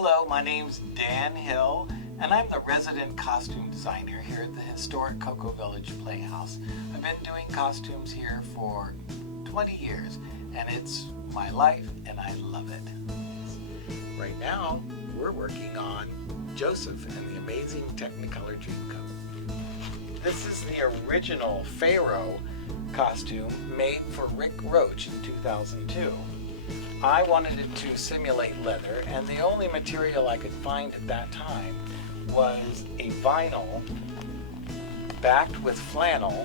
Hello, my name's Dan Hill, and I'm the resident costume designer here at the Historic Cocoa Village Playhouse. I've been doing costumes here for 20 years, and it's my life, and I love it. Right now, we're working on Joseph and the amazing Technicolor Dreamcoat. This is the original Pharaoh costume made for Rick Roach in 2002. I wanted it to simulate leather, and the only material I could find at that time was a vinyl backed with flannel,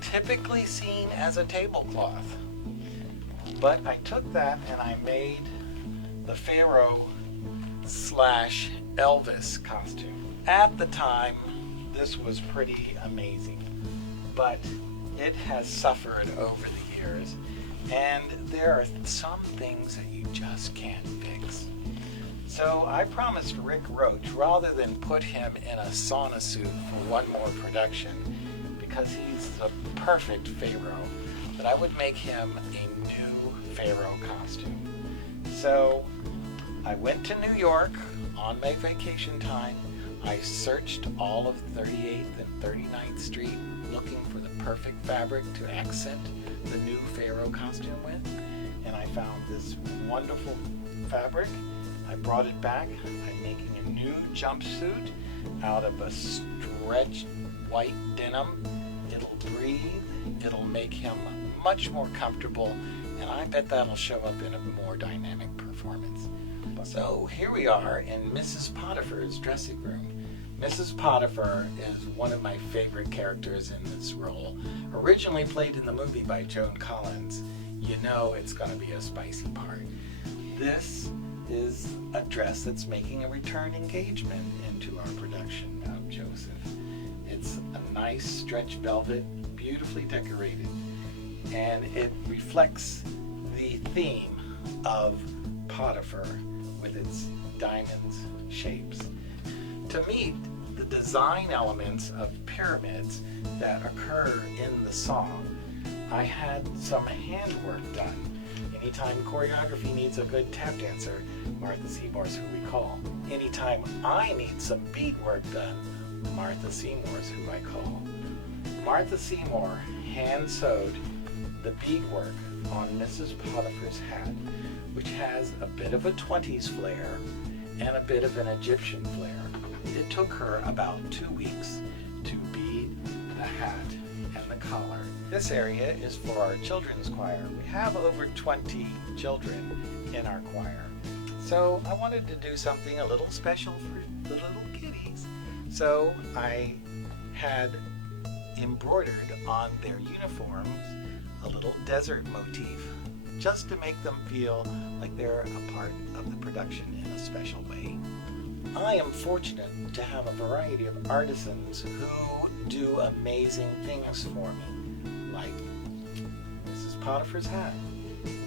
typically seen as a tablecloth. But I took that and I made the Pharaoh / Elvis costume. At the time, this was pretty amazing, but it has suffered over the years. And there are some things that you just can't fix. So I promised Rick Roach, rather than put him in a sauna suit for one more production, because he's the perfect Pharaoh, that I would make him a new Pharaoh costume. So I went to New York on my vacation time. I searched all of 38th and 39th Street looking for the perfect fabric to accent the new Pharaoh costume with, and I found this wonderful fabric. I brought it back. I'm making a new jumpsuit out of a stretched white denim. It'll breathe, it'll make him much more comfortable, and I bet that'll show up in a more dynamic performance. So here we are in Mrs. Potiphar's dressing room. Mrs. Potiphar is one of my favorite characters in this role. Originally played in the movie by Joan Collins, you know it's going to be a spicy part. This is a dress that's making a return engagement into our production of Joseph. It's a nice stretch velvet, beautifully decorated, and it reflects the theme of Potiphar with its diamonds shapes. To meet the design elements of pyramids that occur in the song, I had some handwork done. Anytime choreography needs a good tap dancer, Martha Seymour's who we call. Anytime I need some beadwork done, Martha Seymour's who I call. Martha Seymour hand sewed the beadwork on Mrs. Potiphar's hat, which has a bit of a 20s flair and a bit of an Egyptian flair. It took her about 2 weeks to bead the hat and the collar. This area is for our children's choir. We have over 20 children in our choir. So I wanted to do something a little special for the little kiddies. So I had embroidered on their uniforms a little desert motif, just to make them feel like they're a part of the production in a special way. I am fortunate to have a variety of artisans who do amazing things for me, like Mrs. Potiphar's hat.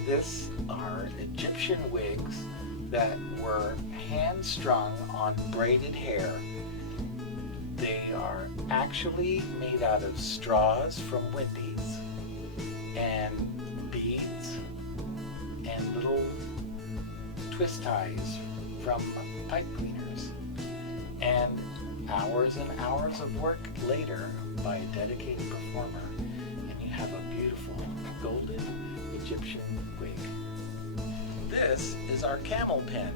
These are Egyptian wigs that were hand-strung on braided hair. They are actually made out of straws from Wendy's and beads and little twist ties from pipe cleaners. And hours and hours of work later by a dedicated performer, and you have a beautiful golden Egyptian wig. This is our Camel Pen.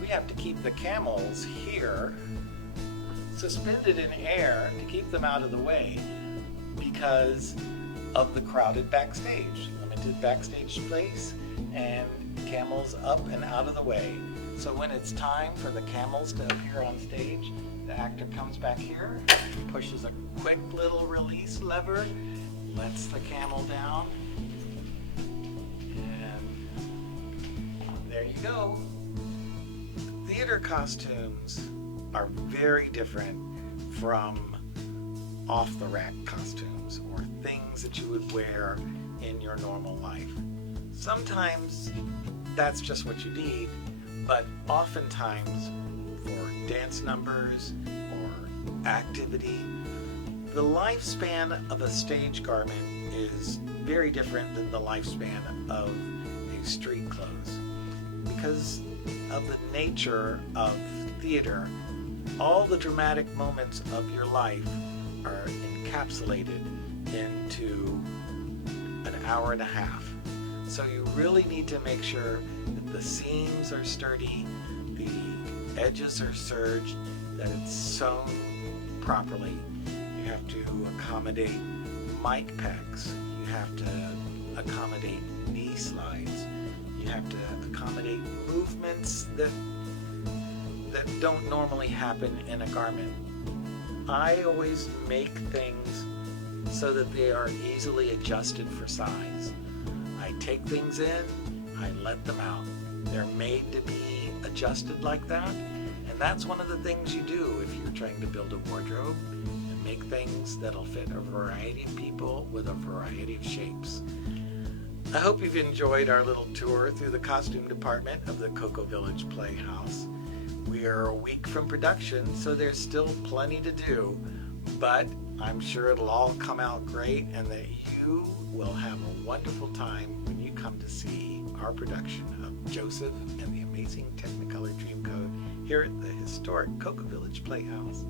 We have to keep the camels here suspended in air to keep them out of the way because of the crowded backstage. Limited backstage space and camels up and out of the way. So when it's time for the camels to appear on stage, the actor comes back here, pushes a quick little release lever, lets the camel down, and there you go. Theater costumes are very different from off-the-rack costumes or things that you would wear in your normal life. Sometimes that's just what you need, but oftentimes for dance numbers or activity, the lifespan of a stage garment is very different than the lifespan of a street clothes, because of the nature of theater, all the dramatic moments of your life are encapsulated into an hour and a half. So you really need to make sure that the seams are sturdy, the edges are serged, that it's sewn properly. You have to accommodate mic pegs. You have to accommodate knee slides. You have to accommodate movements that don't normally happen in a garment. I always make things so that they are easily adjusted for size. I take things in, I let them out. They're made to be adjusted like that, and that's one of the things you do if you're trying to build a wardrobe and make things that'll fit a variety of people with a variety of shapes. I hope you've enjoyed our little tour through the costume department of the Cocoa Village Playhouse. We are a week from production, so there's still plenty to do, but I'm sure it'll all come out great and that you will have a wonderful time when you come to see our production of Joseph and the Amazing Technicolor Dreamcoat here at the Historic Cocoa Village Playhouse.